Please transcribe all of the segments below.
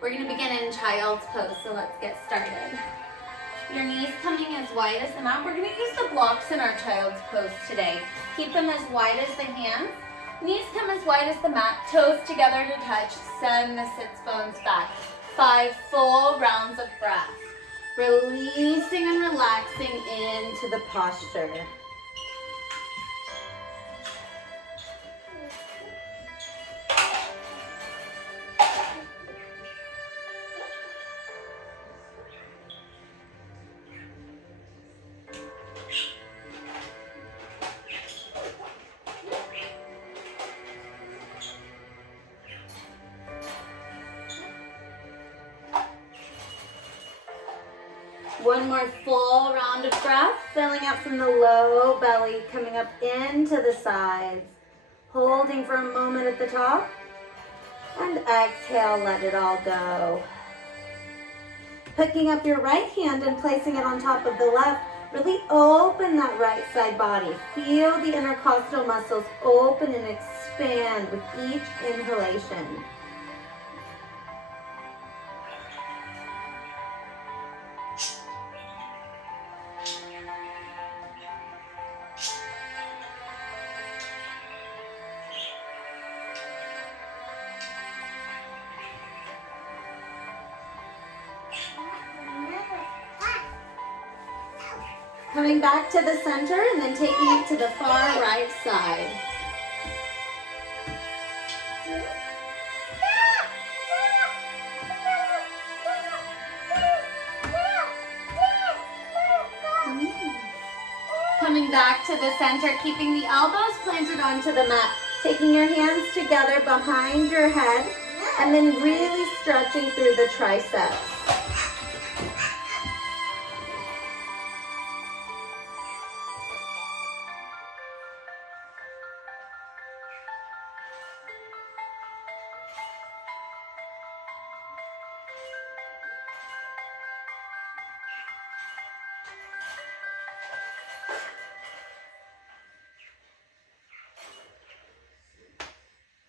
We're gonna begin in child's pose, so let's get started. Your knees coming as wide as the mat. We're gonna use the blocks in our child's pose today. Keep them as wide as the hands. Knees come as wide as the mat, toes together to touch. Send the sits bones back. 5 full rounds of breath. Releasing and relaxing into the posture. One more full round of breath, filling up from the low belly, coming up into the sides. Holding for a moment at the top. And exhale, let it all go. Picking up your right hand and placing it on top of the left, really open that right side body. Feel the intercostal muscles open and expand with each inhalation. Coming back to the center and then taking it to the far right side. Coming back to the center, keeping the elbows planted onto the mat. Taking your hands together behind your head and then really stretching through the triceps.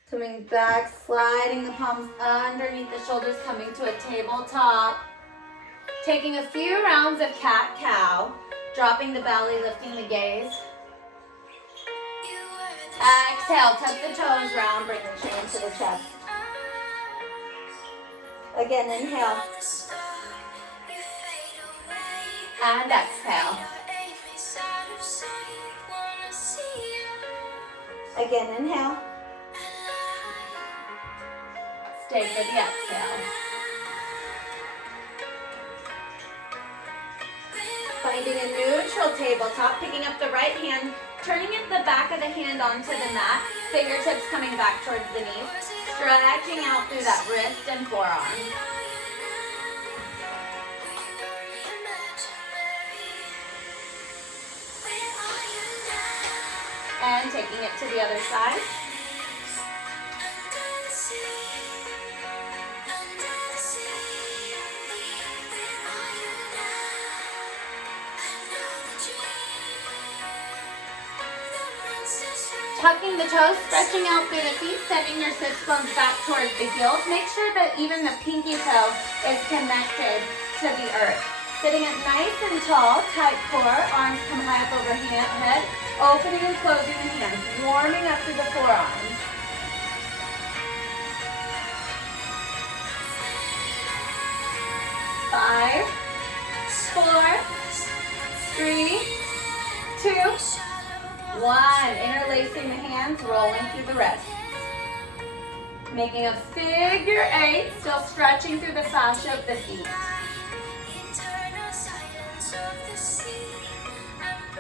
Coming back, sliding the palms underneath the shoulders, coming to a tabletop. Taking a few rounds of cat-cow, dropping the belly, lifting the gaze. Exhale, tuck the toes round, bring the chin to the chest. Again, inhale. And exhale. Again, inhale. Stay for the exhale. Finding a neutral tabletop, picking up the right hand, turning it the back of the hand onto the mat, fingertips coming back towards the knees, stretching out through that wrist and forearm. And taking it to the other side. Tucking the toes, stretching out through the feet, sending your sits bones back towards the heels. Make sure that even the pinky toe is connected to the earth. Sitting up nice and tall, tight core, arms come high up over head, opening and closing the hands, warming up through the forearms. Five, 4, 3, 2, 1. Interlacing the hands, rolling through the wrists. Making a figure 8, still stretching through the fascia of the feet.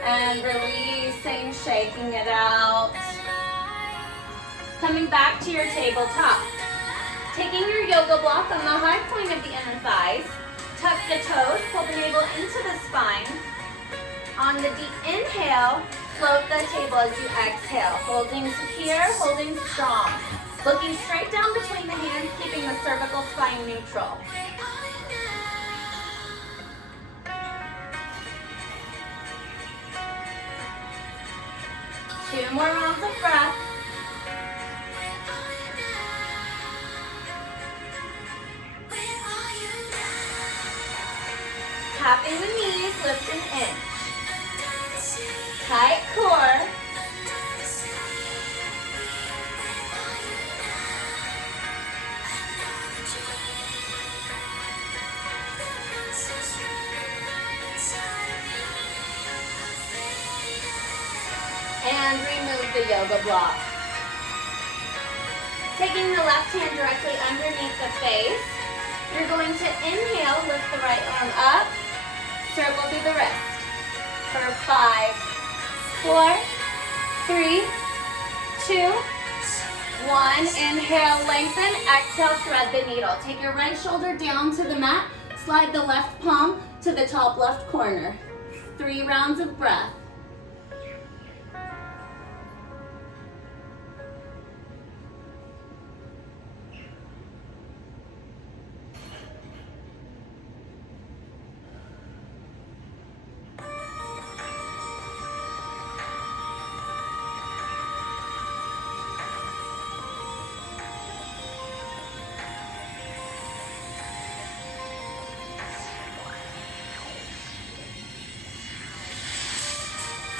And releasing, shaking it out. Coming back to your tabletop. Taking your yoga block on the high point of the inner thighs. Tuck the toes, pull the navel into the spine. On the deep inhale, float the table as you exhale. Holding here, holding strong. Looking straight down between the hands, keeping the cervical spine neutral. Two more rounds of breath. tapping the knees, lift an inch. Tight core. And remove the yoga block. Taking the left hand directly underneath the face. You're going to inhale, lift the right arm up, circle through the wrist. For 5, 4, 3, 2, 1. Inhale, lengthen, exhale, thread the needle. Take your right shoulder down to the mat, slide the left palm to the top left corner. 3 rounds of breath.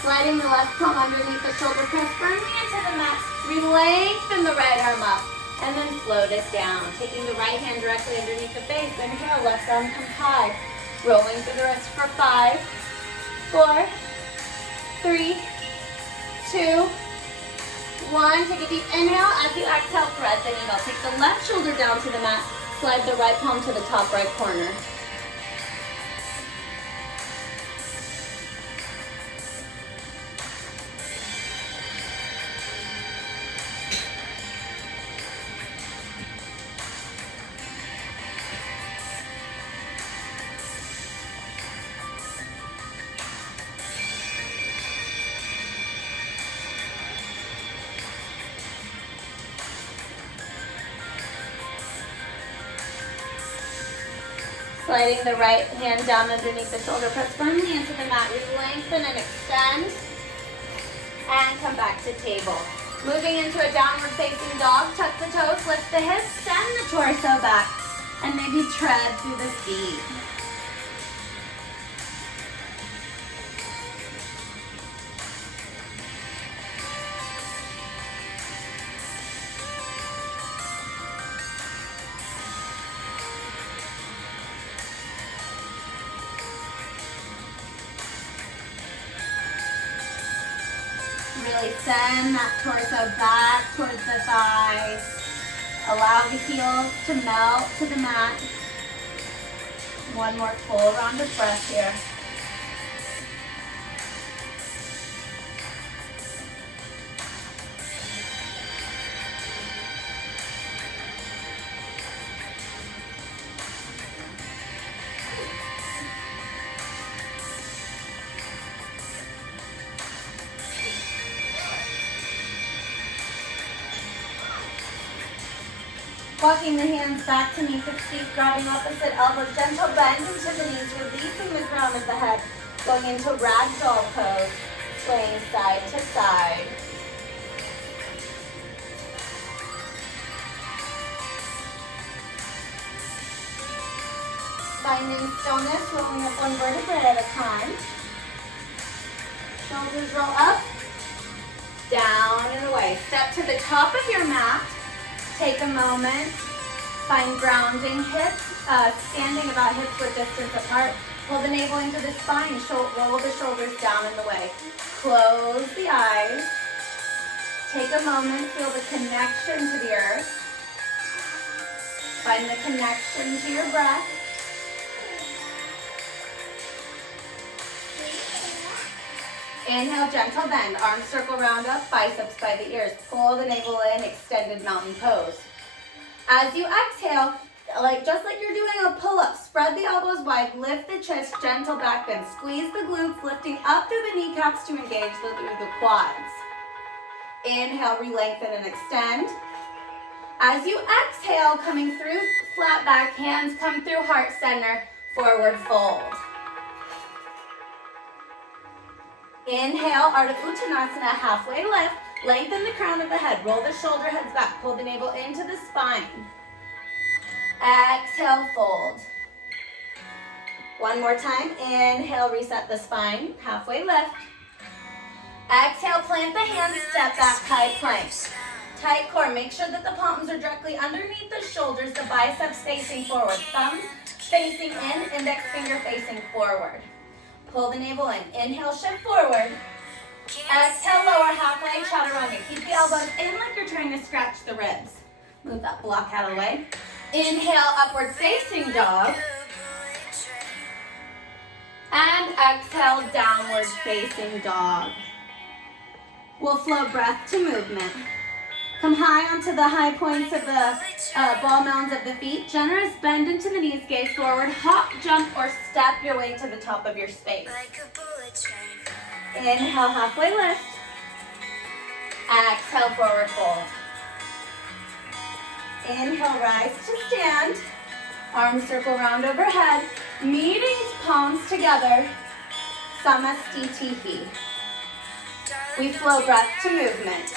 Sliding the left palm underneath the shoulder, press firmly into the mat. Lengthen the right arm up, and then float it down. Taking the right hand directly underneath the face. Inhale, left arm comes high. Rolling through the wrist for 5, 4, 3, 2, 1. Take a deep inhale. As you exhale, thread the needle. Take the left shoulder down to the mat. Slide the right palm to the top right corner. Sliding the right hand down underneath the shoulder, press firmly into the mat, lengthen and extend, and come back to table. Moving into a downward facing dog, tuck the toes, lift the hips, send the torso back, and maybe tread through the feet. Really send that torso back towards the thighs. Allow the heels to melt to the mat. One more full round of breath here. Walking the hands back to meet the feet, grabbing opposite elbows, gentle bend into the knees, releasing the crown of the head, going into ragdoll pose, swaying side to side. Finding stillness, rolling up one vertebrae at a time. Shoulders roll up, down and away. Step to the top of your mat. Take a moment, find grounding, hips, standing about hips width distance apart. Pull the navel into the spine, roll the shoulders down and away. Close the eyes. Take a moment, feel the connection to the earth. Find the connection to your breath. Inhale, gentle bend. Arms circle round up, biceps by the ears. Pull the navel in, extended mountain pose. As you exhale, just like you're doing a pull-up, spread the elbows wide, lift the chest, gentle back bend. Squeeze the glutes, lifting up through the kneecaps to engage through the quads. Inhale, re-lengthen and extend. As you exhale, coming through flat back, hands come through heart center, forward fold. Inhale, Ardha Uttanasana, halfway lift. Lengthen the crown of the head. Roll the shoulder heads back. Pull the navel into the spine. Exhale, fold. One more time. Inhale, reset the spine. Halfway lift. Exhale, plant the hands, step back, high plank. Tight core. Make sure that the palms are directly underneath the shoulders, the biceps facing forward. Thumbs facing in, index finger facing forward. Pull the navel in. Inhale, shift forward. Exhale, lower halfway, chaturanga. Keep the elbows in like you're trying to scratch the ribs. Move that block out of the way. Inhale, upward facing dog. And exhale, downward facing dog. We'll flow breath to movement. Come high onto the high points of the ball mounds of the feet. Generous bend into the knees, gaze forward. Hop, jump, or step your way to the top of your space. Inhale, halfway lift. Exhale, forward fold. Inhale, rise to stand. Arms circle round overhead. Meeting palms together. Samastitihi. We flow breath to movement.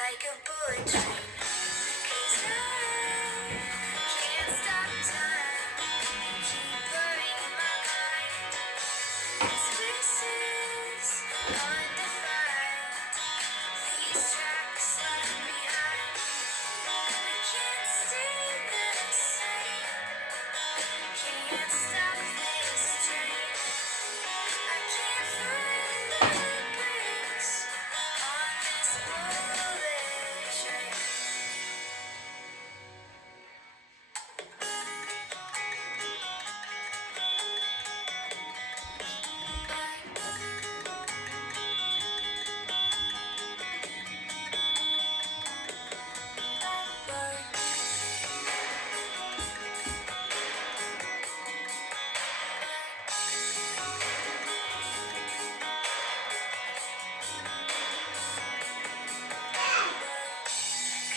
Like a bullet train, 'cause I can't stop time, keep blurring in my mind, spaces undefined, these tracks left behind, we can't stay the same, can't stop this train, I can't find the brakes on this bullet train.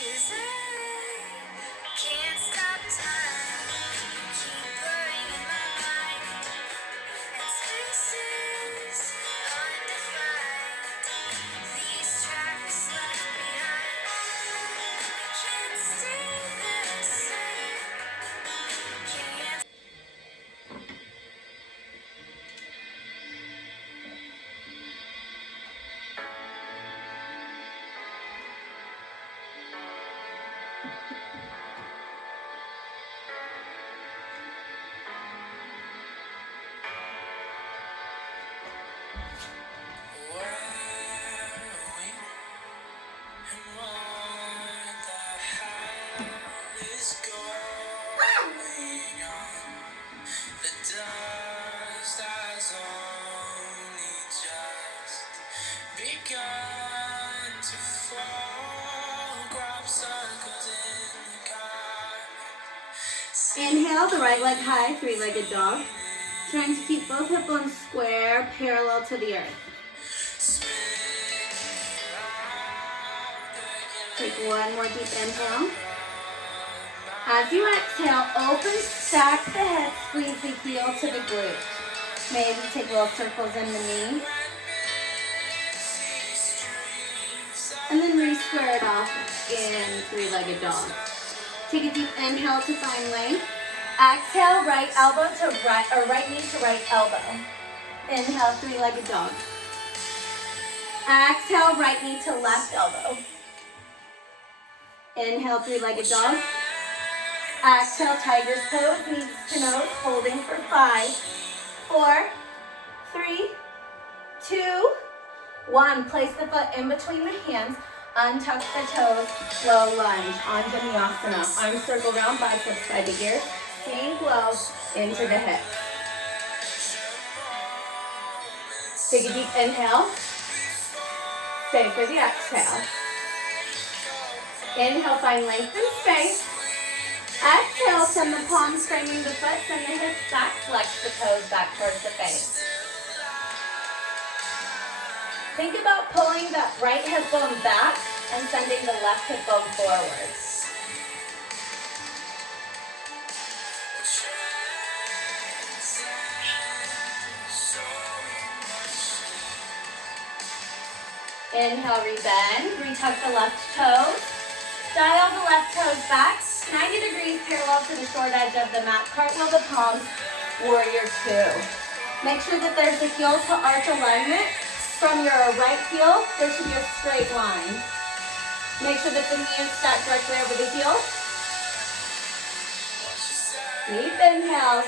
Cause I can't stop time, keep blurring in my mind, and spaces undefined, these tracks left behind, we can't stay the same, can't. Inhale, the right leg high, three-legged dog. Trying to keep both hip bones square, parallel to the earth. Take one more deep inhale. As you exhale, open, stack the hips, squeeze the heel to the glute. Maybe take little circles in the knee. And then re-square it off in three-legged dog. Take a deep inhale to find length. Exhale, right elbow to right, or right knee to right elbow. Inhale, three-legged dog. Exhale, right knee to left elbow. Inhale, three-legged dog. Exhale, tiger's pose, knees to nose, holding for 5, 4, 3, 2, 1. Place the foot in between the hands. Untuck the toes, low lunge, Anjaneyasana. Arms circle round, biceps by the ears. Sink low into the hips. Take a deep inhale. Stay for the exhale. Inhale, find length and space. Exhale, send the palms framing the foot, send the hips back, flex the toes back towards the face. Think about pulling that right hip bone back and sending the left hip bone forward. Inhale, rebend, retuck the left toes. Dial the left toes back, 90 degrees parallel to the short edge of the mat. Cartwheel the palms, warrior two. Make sure that there's a heel to arch alignment. From your right heel, there should be a straight line. Make sure that the knee is stacked directly over the heel. Deep inhales,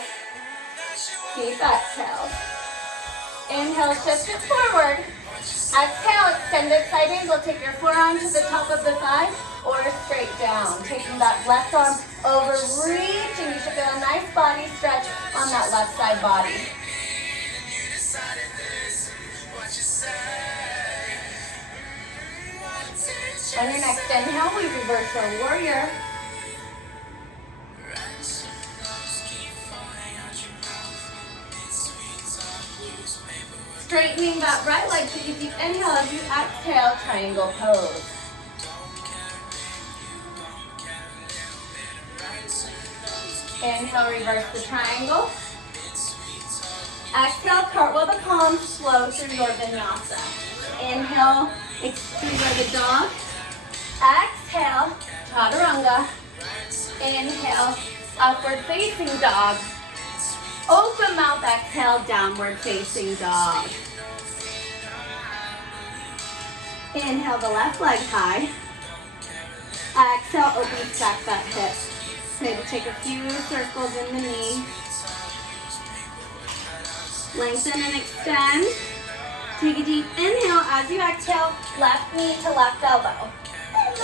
deep exhales. Inhale, shift it forward. Exhale, extended side angle. Take your forearm to the top of the thigh or straight down. Taking that left arm over, reaching. You should feel a nice body stretch on that left side body. On your next inhale, we reverse our warrior. Straightening that right leg, take a deep inhale as you exhale, triangle pose. Inhale, reverse the triangle. Exhale, cartwheel the palms, flow through your vinyasa. Inhale, three-legged dog. Exhale, chaturanga. Inhale, upward facing dog. Open mouth, exhale, downward facing dog. Inhale the left leg high. Exhale, open, stack that hip. Maybe take a few circles in the knee. Lengthen and extend. Take a deep inhale as you exhale, left knee to left elbow.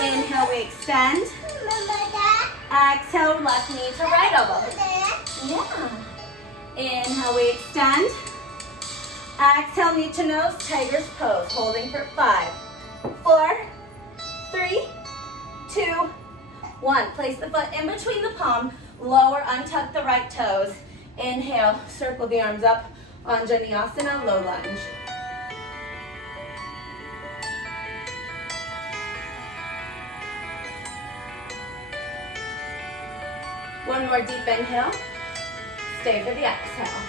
Inhale, we extend. Exhale, left knee to right elbow. Yeah. Inhale, we extend. Exhale, knee to nose, tiger's pose. Holding for 5, 4, 3, 2, 1. Place the foot in between the palm. Lower, untuck the right toes. Inhale, circle the arms up. Anjaneyasana, low lunge. One more deep inhale. Stay for the exhale.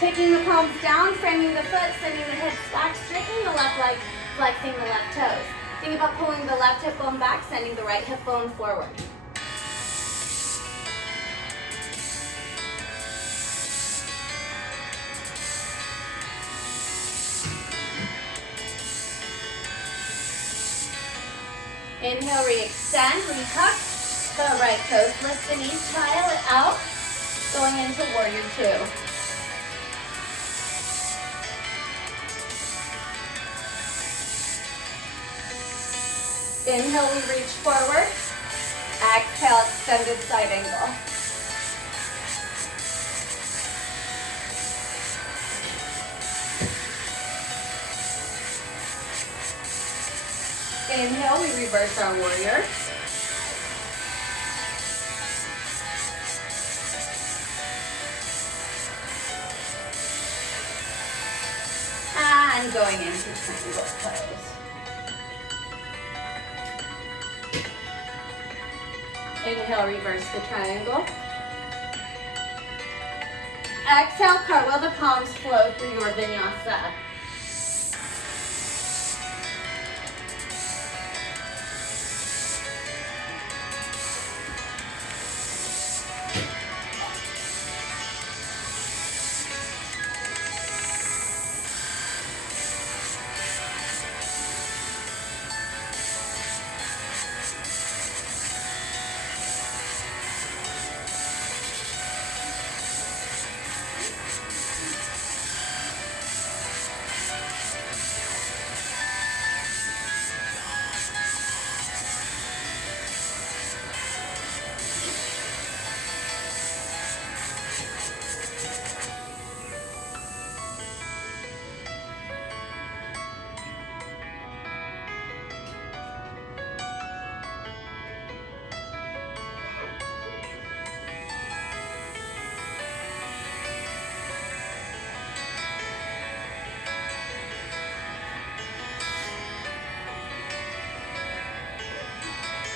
Taking the palms down, framing the foot, sending the hips back, straightening the left leg, flexing the left toes. Think about pulling the left hip bone back, sending the right hip bone forward. Inhale, re-extend, retuck the right toes, lift the knees, trial it out, going into warrior two. Inhale, we reach forward. Exhale, extended side angle. Inhale, we reverse our warrior. And going into triangle pose. Inhale, reverse the triangle. Exhale, cartwheel the palms, flow through your vinyasa.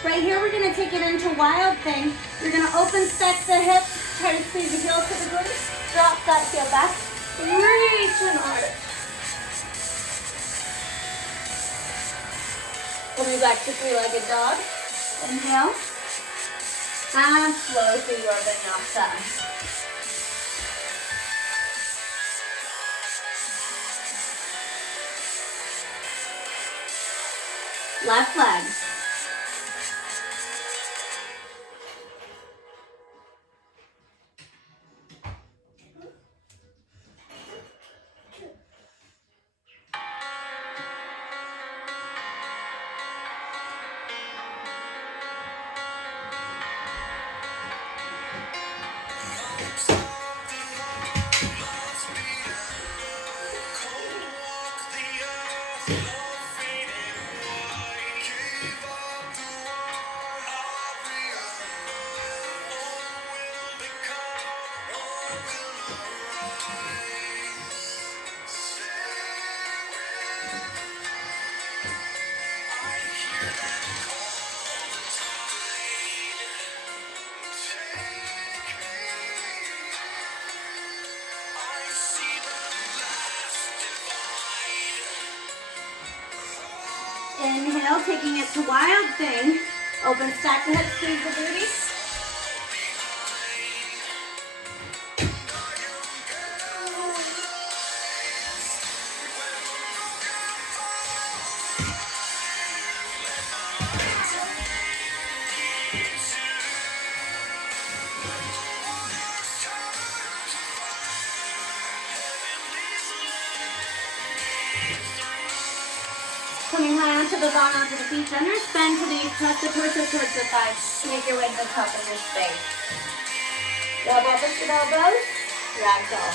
Right here, we're gonna take it into wild thing. You're gonna open stack the hips, try to squeeze the heels to the booty, drop that heel back, reach and arch. Coming back to three-legged dog. Inhale. And flow through your vinyasa. Left leg. Inhale, taking it to wild thing. Open, stack the hips, squeeze the booty. Coming high onto the bottom, onto the feet, generous bend to the east, press the torso towards the thighs. Make your way to the top of your space. Rub opposite elbows, ragdoll.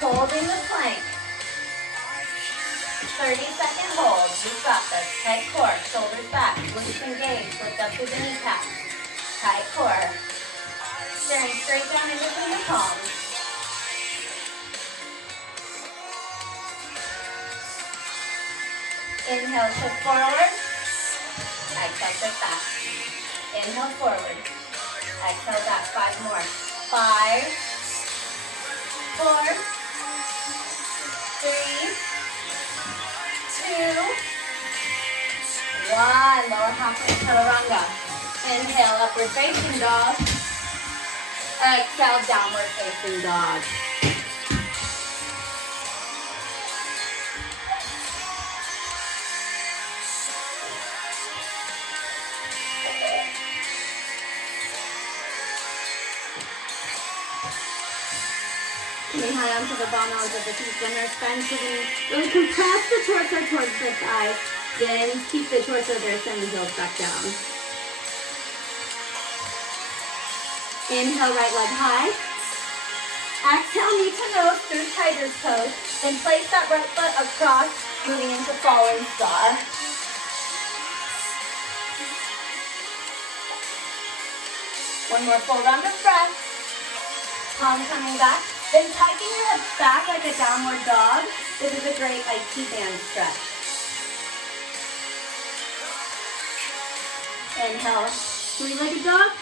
Holding the plank. 30-second hold. You've got this. Tight core. Shoulders back. Glutes engaged. Lift up through the kneecaps. Tight core. Staring straight down in between the palms. Inhale, shift forward. Exhale, shift back. Inhale, forward. Exhale, back. 5 more. 5, 4, 3, 2, 1. Lower half of chaturanga. Inhale, upward facing dog. Exhale, downward facing dog. Coming high onto the bottom of the feet, generous bend to the knee. Really compress the torso towards the thighs. Then keep the torso there, send the heels back down. Inhale, right leg high. Exhale, knee to nose through tiger's pose. Then place that right foot across, moving into falling star. One more full round of breath. Palm coming back. Then tucking your hips back like a downward dog. This is a great IT band stretch. Inhale, three-legged dog.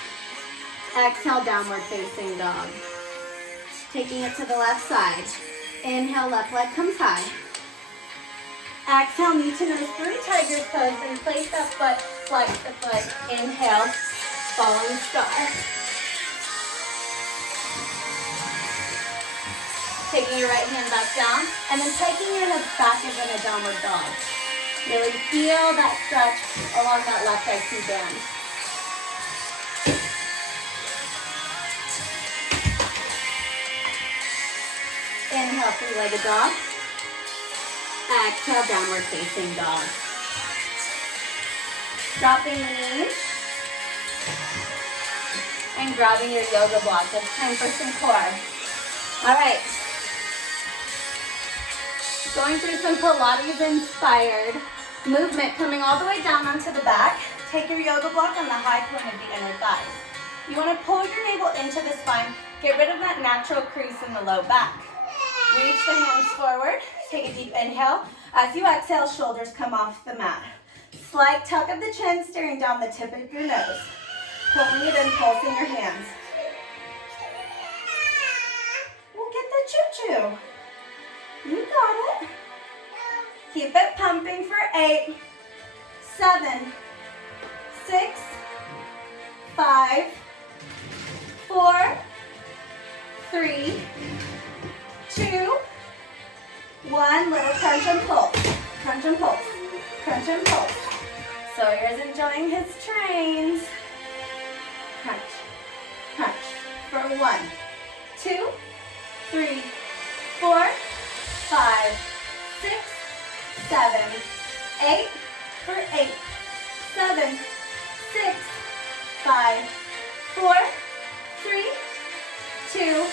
Exhale, downward facing dog. Taking it to the left side. Inhale, left leg comes high. Exhale, knee to nose through tiger's pose. Then place that foot, flex the foot. Inhale, falling star. Taking your right hand back down, and then taking your hips back as in a downward dog. Really feel that stretch along that left IT band. Inhale, three-legged dog. Exhale, downward facing dog. Dropping the knees and grabbing your yoga block. It's time for some core. All right. Going through some Pilates inspired movement, coming all the way down onto the back. Take your yoga block on the high point of the inner thighs. You want to pull your navel into the spine. Get rid of that natural crease in the low back. Reach the hands forward. Take a deep inhale. As you exhale, shoulders come off the mat. Slight tuck of the chin, staring down the tip of your nose. Pulling it in, pulsing your hands. We'll get the choo-choo. You got it. Keep it pumping for 8, 7, 6, 5, 4, 3, 2, 1. Little crunch and pulse. Crunch and pulse. Crunch and pulse. Sawyer's enjoying his trains. Crunch. Crunch. For 1, 2, 3, 4, 5, 6, 7, 8. For 8, 7, 6, 5, 4, 3, 2,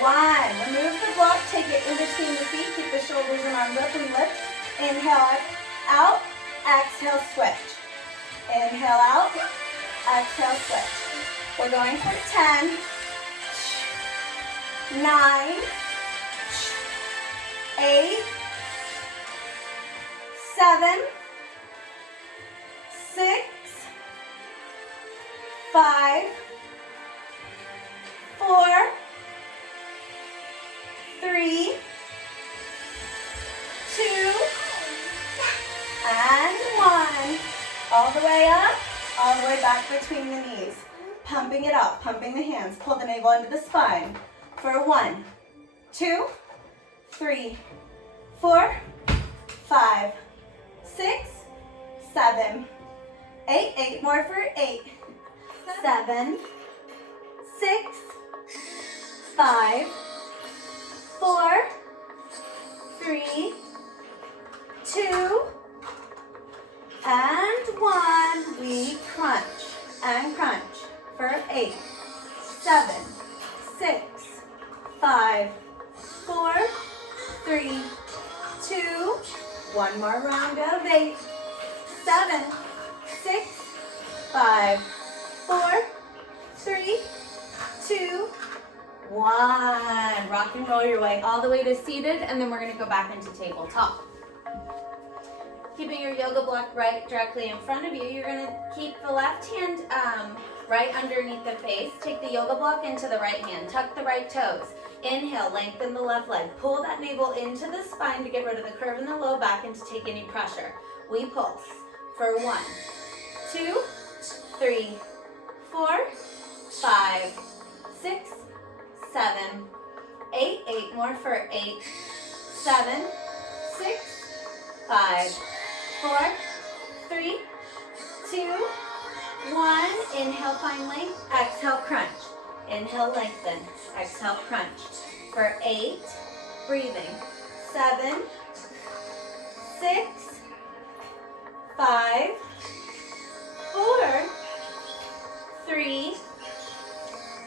1. Remove the block. Take it in between the feet. Keep the shoulders and arms up and lift. Inhale out. Exhale, switch. Inhale out. Exhale, switch. We're going for 10, 9, 8, 7, 6, 5, 4, 3, 2, and 1. All the way up, all the way back between the knees. Pumping it up, pumping the hands. Pull the navel into the spine. For 1, 2, 3, 4, 5, 6, 7, 8. 8 more for 8. 7, 6, 5, 4, 3, 2, and 1. We crunch and crunch for 8, 7, 6, 5, 4, 3, 2. One more round of 8, 7, 6, 5, 4, 3, 2, 1. Rock and roll your way all the way to seated, and then we're going to go back into tabletop. Keeping your yoga block right directly in front of you, you're going to keep the left hand right underneath the face. Take the yoga block into the right hand. Tuck the right toes. Inhale, lengthen the left leg. Pull that navel into the spine to get rid of the curve in the low back and to take any pressure. We pulse for 1, 2, 3, 4, 5, 6, 7, 8. 8 more for 8, 7, 6, 5, 4, 3, 2, 1. Inhale, find length. Exhale, crunch. Inhale, lengthen. Exhale, crunch. For 8, breathing. 7, 6, 5, 4, 3,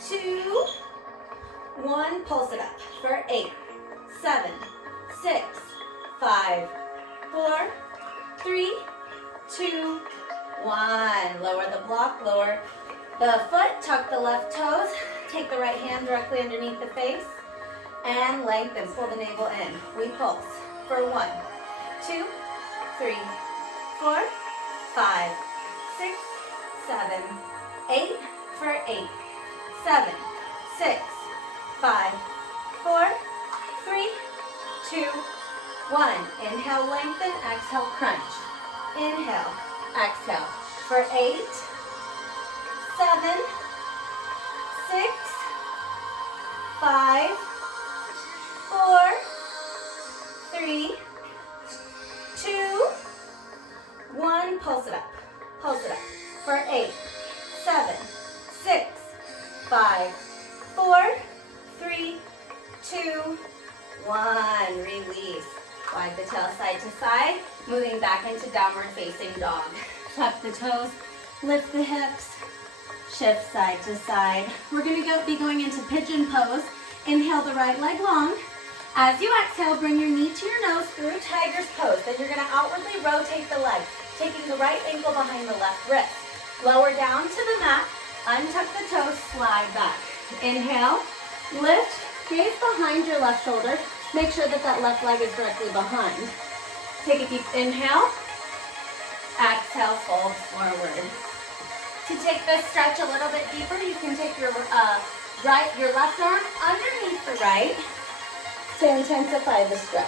2, 1. Pulse it up. For 8, 7, 6, 5, 4, 3, 2, 1. Lower the block, lower the foot, tuck the left toes, take the right hand directly underneath the face, and lengthen. Pull the navel in. We pulse for 1, 2, 3, 4, 5, 6, 7, 8. For 8, 7, 6, 5, 4, 3, 2, 1. Inhale, lengthen. Exhale, crunch. Inhale, exhale. For 8, 7, 6, 5, 4, 3, 2, 1. Pulse it up. Pulse it up. For 8, 7, 6, 5, 4, 3, 2, 1. Release. Wag the tail side to side. Moving back into downward facing dog. Tuck the toes, lift the hips, shift side to side. We're gonna be going into pigeon pose. Inhale the right leg long. As you exhale, bring your knee to your nose through tiger's pose. Then you're gonna outwardly rotate the leg, taking the right ankle behind the left wrist. Lower down to the mat, untuck the toes, slide back. Inhale, lift, gaze behind your left shoulder. Make sure that that left leg is directly behind. Take a deep inhale. Exhale, fold forward. To take this stretch a little bit deeper, you can take your left arm underneath the right to intensify the stretch.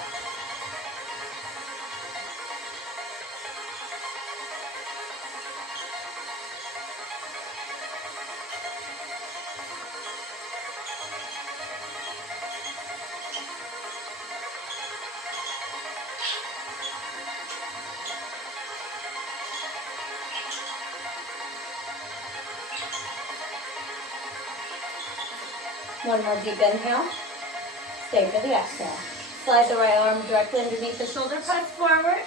One more deep inhale. Stay for the exhale. Slide the right arm directly underneath the shoulder, press forward.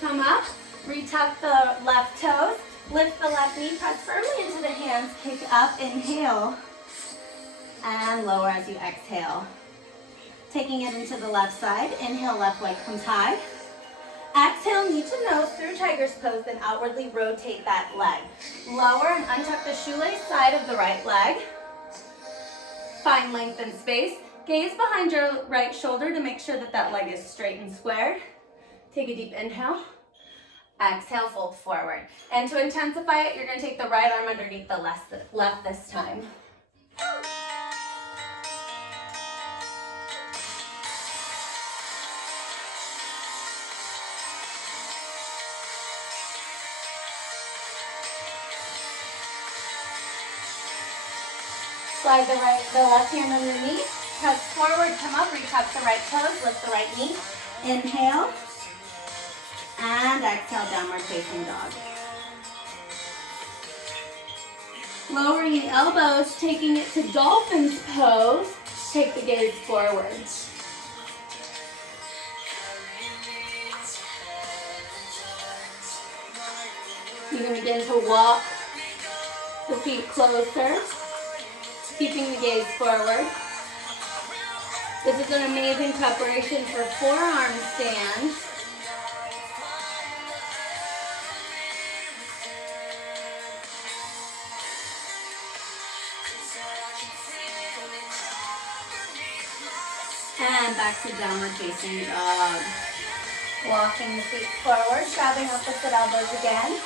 Come up, retuck the left toes, lift the left knee, press firmly into the hands, kick up, inhale, and lower as you exhale. Taking it into the left side, inhale, left leg comes high. Exhale, knee to nose through tiger's pose, then outwardly rotate that leg. Lower and untuck the shoelace side of the right leg. Find length and space. Gaze behind your right shoulder to make sure that that leg is straight and squared. Take a deep inhale. Exhale, fold forward. And to intensify it, you're going to take the right arm underneath the left this time. Slide the left hand underneath. Press forward, come up, retuck the right toes, lift the right knee. Inhale. And exhale, downward facing dog. Lowering the elbows, taking it to dolphin's pose. Take the gaze forward. You can begin to walk the feet closer, keeping the gaze forward. This is an amazing preparation for forearm stands. And back to downward facing dog. Walking the feet forward, grabbing up the sit elbows again.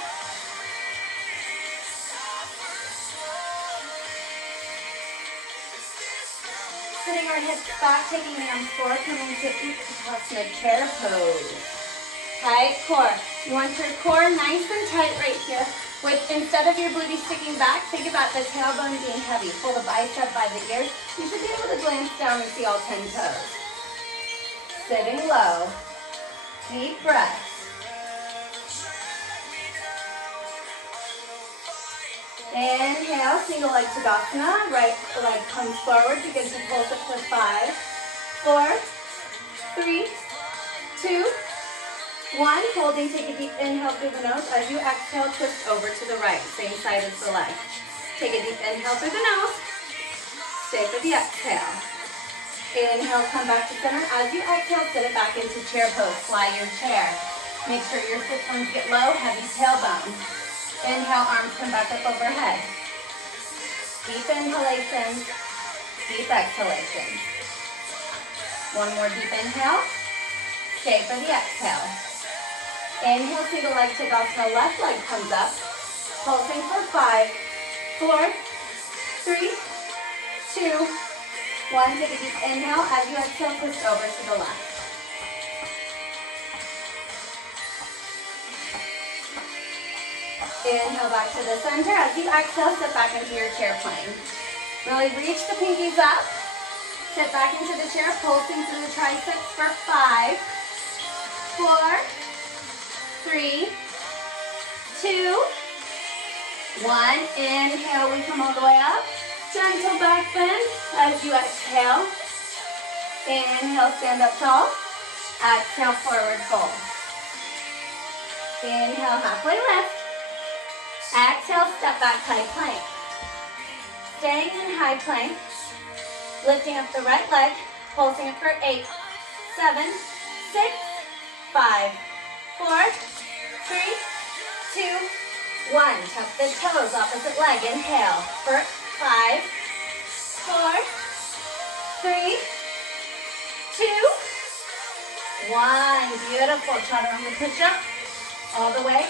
Sitting our hips back, taking the arms forward, coming to Uttanasana chair pose. Tight core. You want your core nice and tight right here. Instead of your booty sticking back, think about the tailbone being heavy. Pull the bicep by the ears. You should be able to glance down and see all 10 toes. Sitting low. Deep breath. Inhale, single leg Tadasana. Right leg comes forward. Begin to pulse it for 5, 4, 3, 2, 1. Holding, take a deep inhale through the nose. As you exhale, twist over to the right. Same side as the leg. Take a deep inhale through the nose. Stay for the exhale. Inhale, come back to center. As you exhale, sit it back into chair pose. Fly your chair. Make sure your sit bones get low, heavy tailbone. Inhale, arms come back up overhead. Deep inhalations, deep exhalations. One more deep inhale. Stay for the exhale. Inhale, single leg Tadasana, left leg comes up. Pulsing for 5, 4, 3, 2, 1. Take a deep inhale. As you exhale, twist over to the left. Inhale back to the center. As you exhale, sit back into your chair plane. Really reach the pinkies up. Sit back into the chair, pulsing through the triceps for 5, 4, 3, 2, 1. Inhale, we come all the way up. Gentle back bend as you exhale. Inhale, stand up tall. Exhale, forward fold. Inhale, halfway lift. Exhale, step back, high plank. Staying in high plank. Lifting up the right leg. Pulsing it for 8, 7, 6, 5, 4, 3, 2, 1. Tuck the toes, opposite leg. Inhale for 5, 4, 3, 2, 1. Beautiful. Chaturanga push-up. All the way.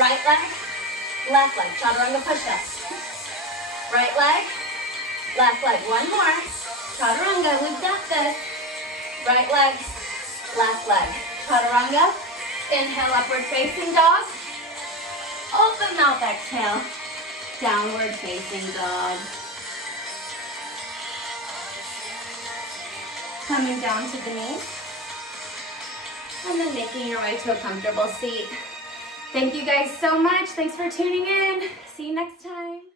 Right leg, left leg. Chaturanga push-up. Right leg, left leg. One more. Chaturanga. We've got this. Right leg, left leg. Chaturanga. Inhale, upward facing dog. Open mouth, exhale. Downward facing dog. Coming down to the knees. And then making your way to a comfortable seat. Thank you guys so much. Thanks for tuning in. See you next time.